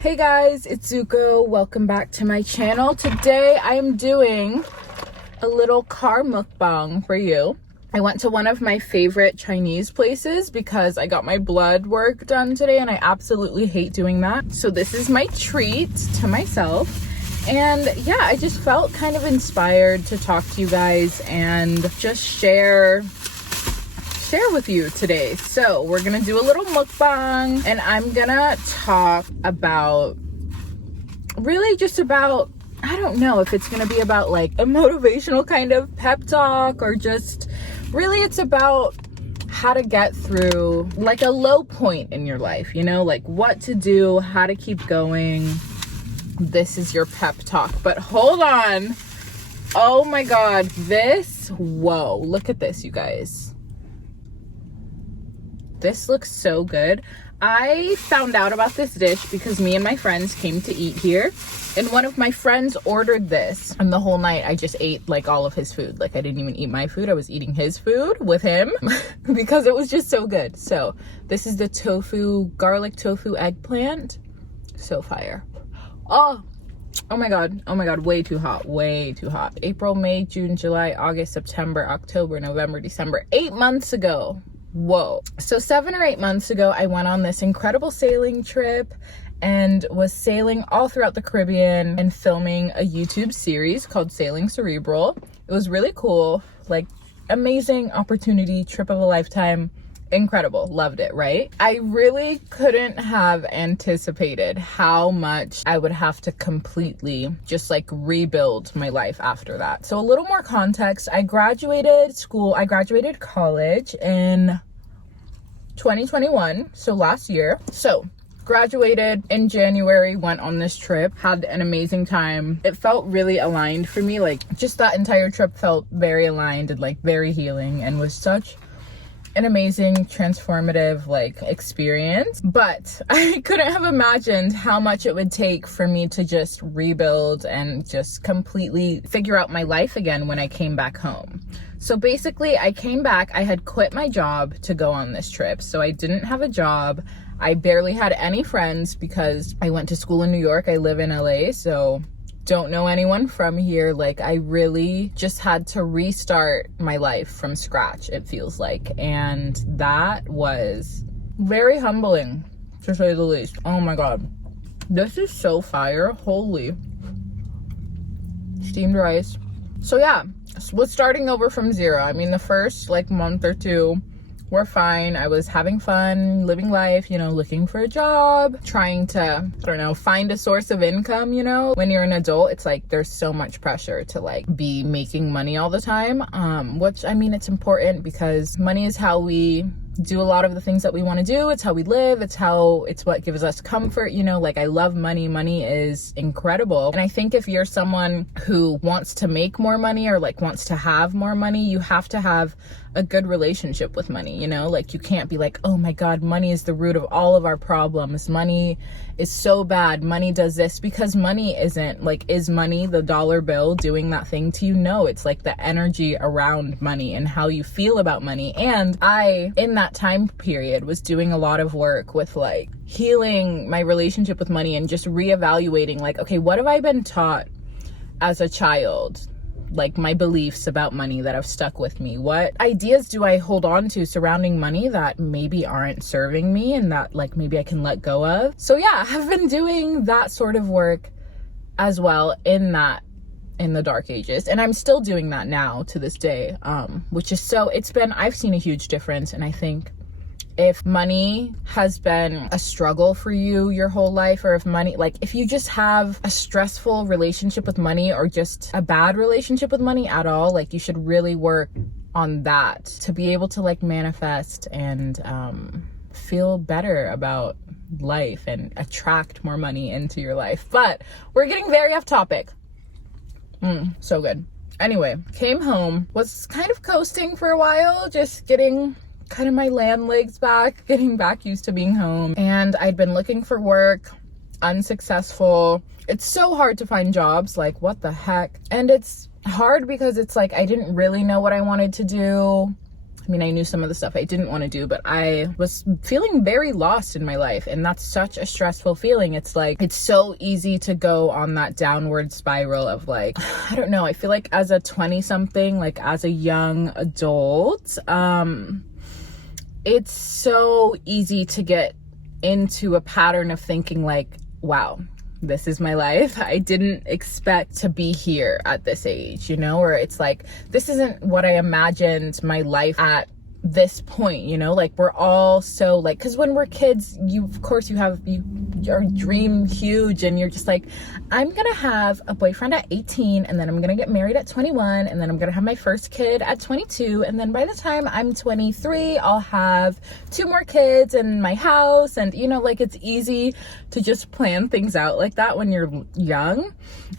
Hey guys, it's Zuko. Welcome back to my channel. Today I am doing a little car mukbang for you. I went to one of my favorite Chinese places because I got my blood work done today and I absolutely hate doing that. So this is my treat to myself. And yeah, I just felt kind of inspired to talk to you guys and just share with you today. So we're gonna do a little mukbang and I'm gonna talk about really just about, I don't know if it's gonna be about like a motivational kind of pep talk or just really it's about how to get through like a low point in your life, you know, like what to do, how to keep going. This is your pep talk. But hold on, oh my god, whoa, look at this, you guys. This looks so good. I found out about this dish because me and my friends came to eat here and one of my friends ordered this, and the whole night I just ate like all of his food. Like I didn't even eat my food, I was eating his food with him because it was just so good. So this is the garlic tofu eggplant. So fire. Oh my god, way too hot. April, May, June, July, August, September, October, November, December, 8 months ago. Whoa. So 7 or 8 months ago, I went on this incredible sailing trip and was sailing all throughout the Caribbean and filming a YouTube series called Sailing Cerebral. It was really cool, like amazing opportunity, trip of a lifetime, incredible, loved it, right? I really couldn't have anticipated how much I would have to completely just like rebuild my life after that. So a little more context, I graduated college in 2021, so last year. So graduated in January, went on this trip, had an amazing time. It felt really aligned for me, like just that entire trip felt very aligned and like very healing and was such an amazing transformative like experience. But I couldn't have imagined how much it would take for me to just rebuild and just completely figure out my life again when I came back home. So basically I came back, I had quit my job to go on this trip, so I didn't have a job. I barely had any friends because I went to school in New York. I live in LA, so don't know anyone from here. Like I really just had to restart my life from scratch, it feels like, and that was very humbling to say the least. Oh my god, this is so fire. Holy steamed rice. So yeah, was starting over from zero. I mean, the first like month or two were fine. I was having fun, living life, you know, looking for a job, trying to, I don't know, find a source of income, you know. When you're an adult, it's like there's so much pressure to like be making money all the time, which I mean, it's important because money is how we do a lot of the things that we want to do. It's how we live. It's what gives us comfort, you know. Like I love money. Money is incredible. And I think if you're someone who wants to make more money or like wants to have more money, you have to have a good relationship with money, you know. Like you can't be like, oh my god, money is the root of all of our problems, money is so bad, money does this, because money isn't like, is money the dollar bill doing that thing to you? No, it's like the energy around money and how you feel about money. And I, in that time period, was doing a lot of work with like healing my relationship with money and just reevaluating like, okay, what have I been taught as a child? Like my beliefs about money that have stuck with me. What ideas do I hold on to surrounding money that maybe aren't serving me and that like maybe I can let go of? So yeah, I've been doing that sort of work as well in the dark ages, and I'm still doing that now to this day, which is I've seen a huge difference. And I think if money has been a struggle for you your whole life, or if you just have a stressful relationship with money or just a bad relationship with money at all, like you should really work on that to be able to like manifest and feel better about life and attract more money into your life. But we're getting very off topic. So good. Anyway, came home, was kind of coasting for a while, just getting kind of my land legs back, getting back used to being home. And I'd been looking for work, unsuccessful. It's so hard to find jobs, like what the heck? And it's hard because it's like I didn't really know what I wanted to do. I mean, I knew some of the stuff I didn't want to do, but I was feeling very lost in my life. And that's such a stressful feeling. It's like, it's so easy to go on that downward spiral of like, I don't know. I feel like as a 20 something, like as a young adult, it's so easy to get into a pattern of thinking like, wow, this is my life. I didn't expect to be here at this age, you know, or it's like, this isn't what I imagined my life at this point, you know, like we're all so like, because when we're kids, of course your dream huge, and you're just like, I'm gonna have a boyfriend at 18, and then I'm gonna get married at 21, and then I'm gonna have my first kid at 22, and then by the time I'm 23, I'll have 2 more kids and my house. And you know, like, it's easy to just plan things out like that when you're young,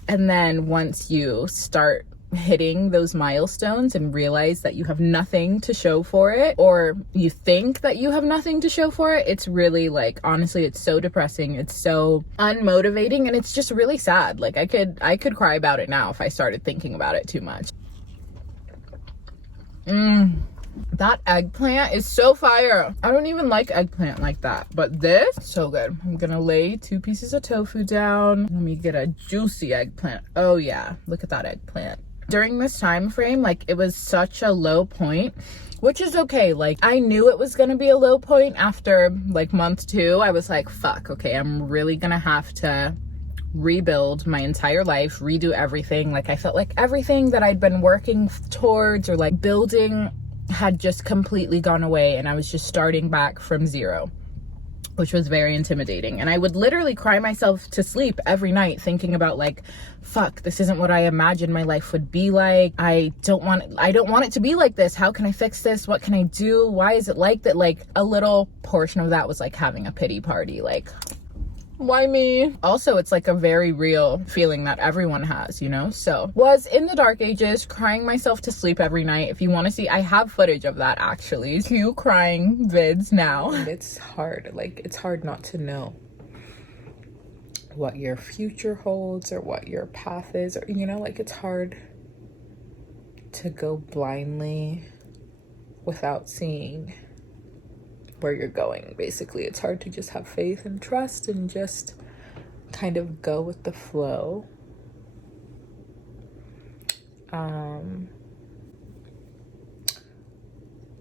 and then once you start hitting those milestones and realize that you have nothing to show for it, or you think that you have nothing to show for it, it's really like, honestly, it's so depressing, it's so unmotivating, and it's just really sad. Like I could cry about it now if I started thinking about it too much. That eggplant is so fire. I don't even like eggplant like that, but this, so good. I'm gonna lay 2 pieces of tofu down. Let me get a juicy eggplant. Oh yeah, look at that eggplant. During this time frame, like, it was such a low point, which is okay. Like, I knew it was gonna be a low point after like month 2. I was like, fuck, okay, I'm really gonna have to rebuild my entire life, redo everything. Like, I felt like everything that I'd been working towards or like building had just completely gone away, and I was just starting back from zero, which was very intimidating. And I would literally cry myself to sleep every night thinking about like, fuck, this isn't what I imagined my life would be like. I don't want it to be like this. How can I fix this? What can I do? Why is it like that? Like, a little portion of that was like having a pity party. Like, why me? Also, it's like a very real feeling that everyone has, you know? So, was in the dark ages, crying myself to sleep every night. If you want to see, I have footage of that actually. 2 crying vids now. And it's hard. Like, it's hard not to know what your future holds or what your path is, or, you know, like, it's hard to go blindly without seeing where you're going. Basically, it's hard to just have faith and trust and just kind of go with the flow.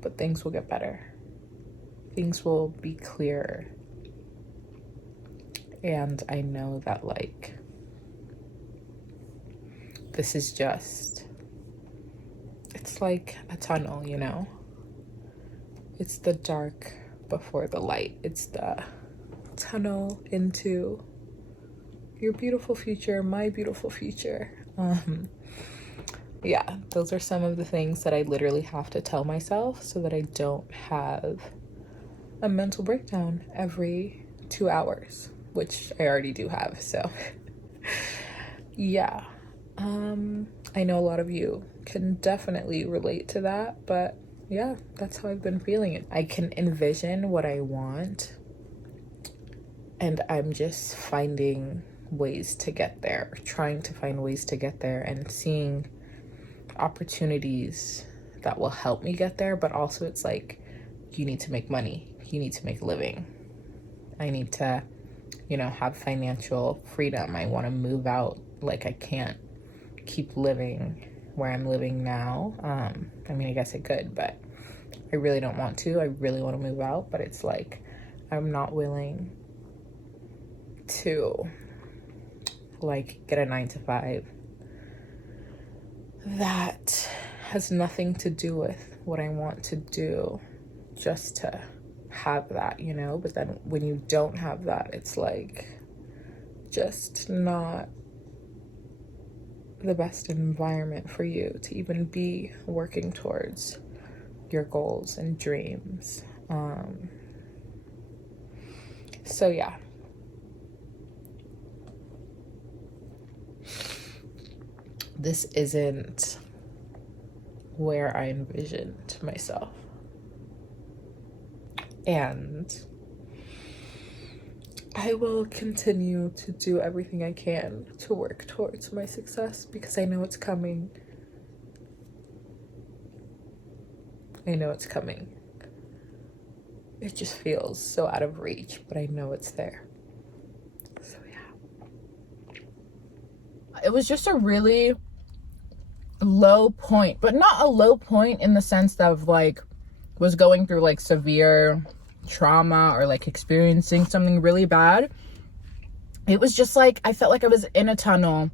But things will get better. Things will be clearer. And I know that, like, this is just, it's like a tunnel, you know? It's the dark before the light. It's the tunnel into your beautiful future, my beautiful future. Yeah, those are some of the things that I literally have to tell myself so that I don't have a mental breakdown every 2 hours, which I already do have. So yeah, I know a lot of you can definitely relate to that, but yeah, that's how I've been feeling it. I can envision what I want, and I'm just finding ways to get there, trying to find ways to get there, and seeing opportunities that will help me get there. But also, it's like, you need to make money, you need to make a living. I need to, you know, have financial freedom. I want to move out. Like, I can't keep living where I'm living now. I mean, I guess I could, but I really don't want to. I really want to move out, but it's like, I'm not willing to like get a 9-to-5 that has nothing to do with what I want to do just to have that, you know? But then when you don't have that, it's like just not the best environment for you to even be working towards your goals and dreams. So yeah, this isn't where I envisioned myself, and I will continue to do everything I can to work towards my success, because I know it's coming. I know it's coming. It just feels so out of reach, but I know it's there. So yeah. It was just a really low point, but not a low point in the sense of like was going through like severe trauma or like experiencing something really bad. It was just like I felt like I was in a tunnel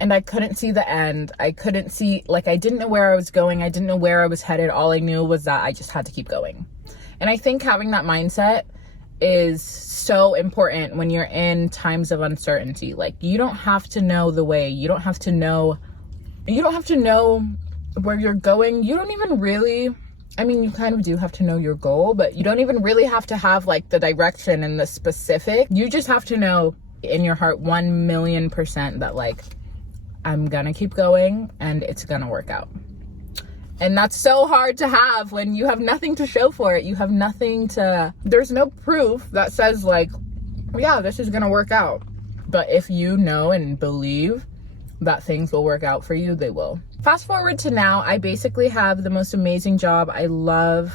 and I couldn't see the end. I couldn't see, like, I didn't know where I was going. I didn't know where I was headed. All I knew was that I just had to keep going. And I think having that mindset is so important when you're in times of uncertainty. Like, you don't have to know the way. You don't have to know where you're going. You don't even really, I mean, you kind of do have to know your goal, but you don't even really have to have like the direction and the specific. You just have to know in your heart 1,000,000% that like, I'm gonna keep going and it's gonna work out. And that's so hard to have when you have nothing to show for it. You have nothing to, there's no proof that says like, yeah, this is gonna work out. But if you know and believe that things will work out for you, they will. Fast forward to now, I basically have the most amazing job. I love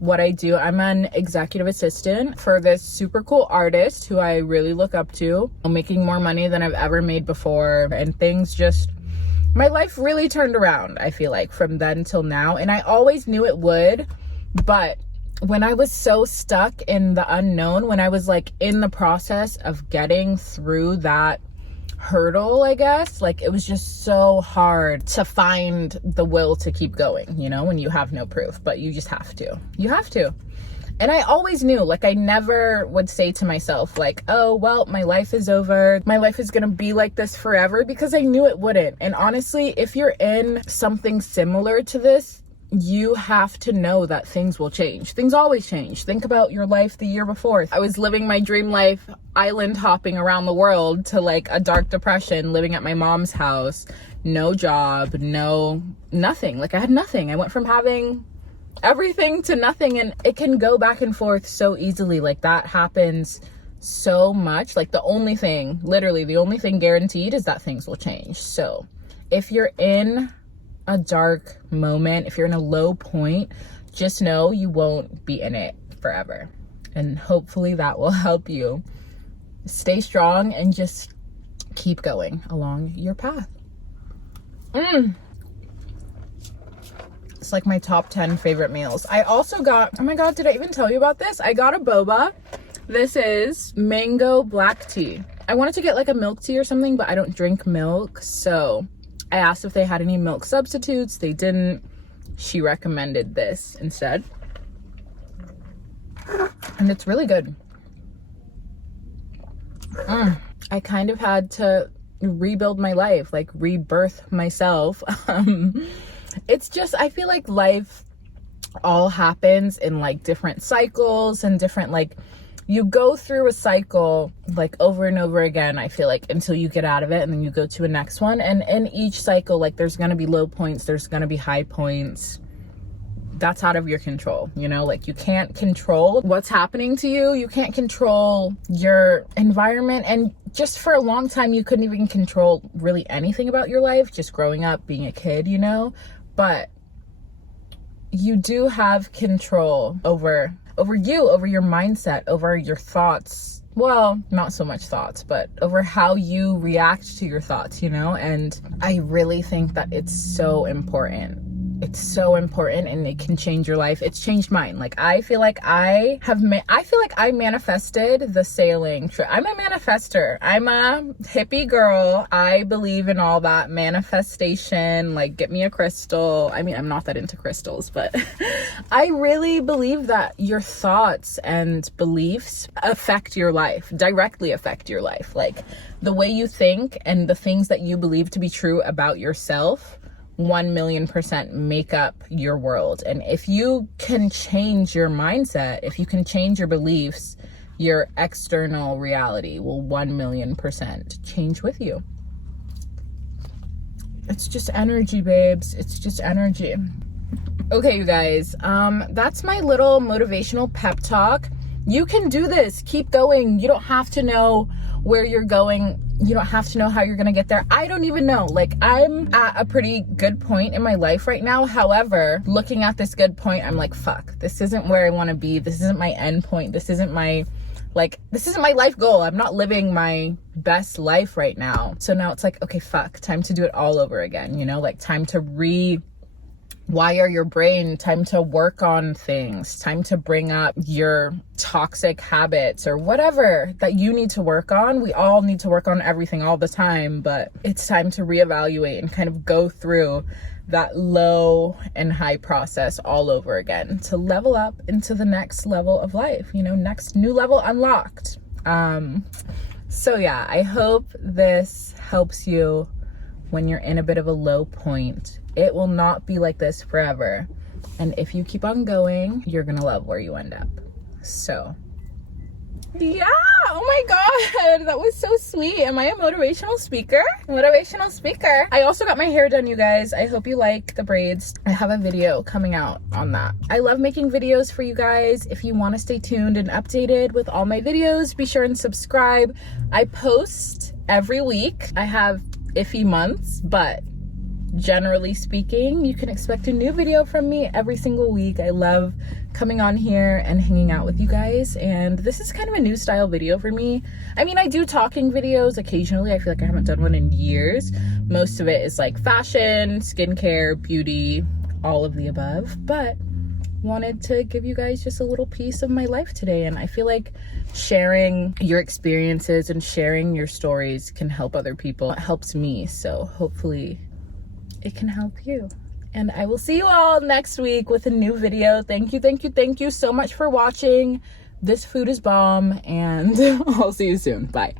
what I do. I'm an executive assistant for this super cool artist who I really look up to. I'm making more money than I've ever made before, and things just, my life really turned around, I feel like, from then till now. And I always knew it would, but when I was so stuck in the unknown, when I was like in the process of getting through that hurdle, I guess, like it was just so hard to find the will to keep going, you know, when you have no proof, but you just have to. You have to. And I always knew, like, I never would say to myself like, oh, well, my life is over. My life is going to be like this forever, because I knew it wouldn't. And honestly, if you're in something similar to this, you have to know that things will change. Things always change. Think about your life the year before. I was living my dream life, island hopping around the world, to like a dark depression, living at my mom's house, no job, nothing. Like I had nothing. I went from having everything to nothing, and it can go back and forth so easily. Like that happens so much. Like literally the only thing guaranteed is that things will change. So if you're in a dark moment, if you're in a low point, just know you won't be in it forever. And hopefully that will help you stay strong and just keep going along your path. It's like my top 10 favorite meals. I also got, oh my god, did I even tell you about this? I got a boba. This is mango black tea. I wanted to get like a milk tea or something, but I don't drink milk, so I asked if they had any milk substitutes. They didn't. She recommended this instead. And it's really good. I kind of had to rebuild my life, like rebirth myself. It's just, I feel like life all happens in like different cycles and different, like, you go through a cycle like over and over again, I feel like, until you get out of it, and then you go to a next one. And in each cycle, like, there's gonna be low points, there's gonna be high points. That's out of your control, you know? Like, you can't control what's happening to you. You can't control your environment. And just for a long time, you couldn't even control really anything about your life, just growing up, being a kid, you know? But you do have control over you, over your mindset, over your thoughts. Well, not so much thoughts, but over how you react to your thoughts, you know? And I really think that it's so important. It's so important, and it can change your life. It's changed mine. Like, I feel like I manifested the sailing trip. I'm a manifester. I'm a hippie girl. I believe in all that manifestation, like, get me a crystal. I mean, I'm not that into crystals, but I really believe that your thoughts and beliefs affect your life, directly affect your life. Like, the way you think and the things that you believe to be true about yourself 1,000,000% make up your world. And if you can change your mindset, if you can change your beliefs, your external reality will 1,000,000% change with you. It's just energy, babes. It's just energy. Okay, you guys, that's my little motivational pep talk. You can do this. Keep going. You don't have to know where you're going. You don't have to know how you're gonna get there. I don't even know. Like, I'm at a pretty good point in my life right now. However, looking at this good point, I'm like, fuck, this isn't where I want to be. This isn't my end point. This isn't my life goal. I'm not living my best life right now. So now it's like, okay, fuck, time to do it all over again, you know, like time to rewire your brain, time to work on things, time to bring up your toxic habits or whatever that you need to work on. We all need to work on everything all the time, but it's time to reevaluate and kind of go through that low and high process all over again to level up into the next level of life, you know, next new level unlocked. So yeah, I hope this helps you when you're in a bit of a low point. It will not be like this forever. And if you keep on going, you're gonna love where you end up. So yeah, oh my god, that was so sweet. Am I a motivational speaker? Motivational speaker. I also got my hair done, you guys. I hope you like the braids. I have a video coming out on that. I love making videos for you guys. If you want to stay tuned and updated with all my videos, be sure and subscribe. I post every week. I have iffy months, but generally speaking, you can expect a new video from me every single week. I love coming on here and hanging out with you guys, and this is kind of a new style video for me. I mean, I do talking videos occasionally. I feel like I haven't done one in years. Most of it is like fashion, skincare, beauty, all of the above, but wanted to give you guys just a little piece of my life today. And I feel like sharing your experiences and sharing your stories can help other people. It helps me, so hopefully it can help you. And I will see you all next week with a new video. Thank you so much for watching. This food is bomb, and I'll see you soon. Bye.